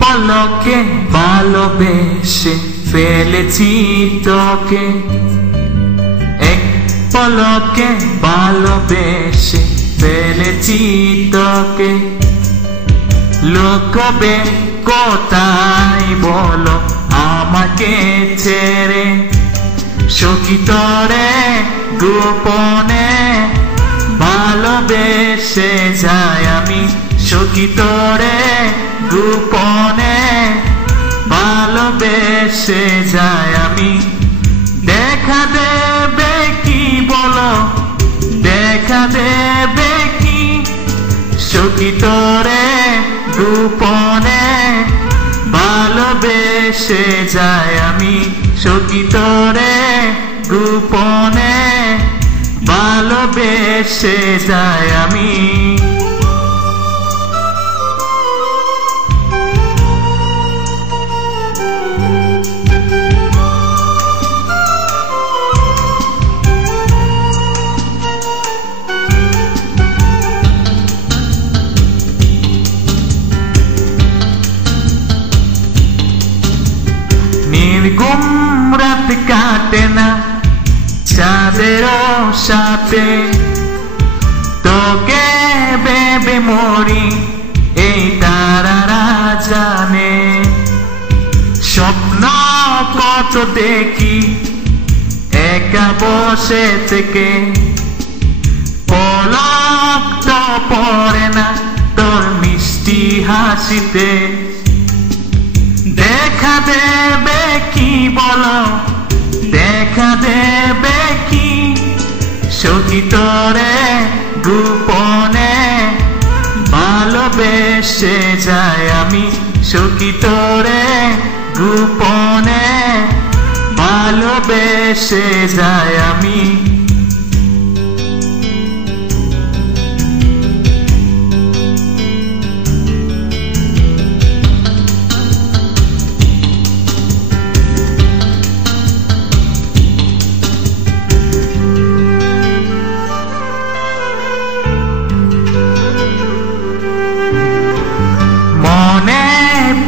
পলকে ভালোবেসে ফেলেছি তোকে, এক পলকে ভালোবেসে ফেলেছি তোকে। লুকোবে কোথায় বলো আমাকে ছেড়ে, সখী তোরে গোপনে ভালোবেসে যাই আমি, সখী তোরে গোপনে ভালোবেসে যাই আমি। দেখা দেবে কি বলো, দেখা দেবে কি, সখী তোরে গোপনে ভালোবেসে যাই আমি, সখী তোরে গোপনে ভালোবেসে যাই আমি। নির্গুম রাত কাটে না চাঁদেরও সাথে, তোকে ভেবে মরি এই তারারা জানে। স্বপ্ন কত দেখি একা বসে থেকে, পলক তো পড়ে না তোর মিষ্টি হাসিতে। দেখা দেবে কি বলো, দেখা দেবে কি, সখী তোরে গোপনে ভালোবেসে যাই আমি, সখী তোরে গোপনে ভালোবেসে যাই আমি।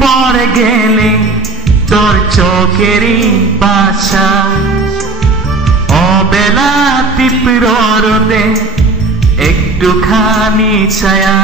পড়ে গেলে তোর চোখেরই বাসা, অবেলা তীব্র রোদে একটুখানি ছায়া।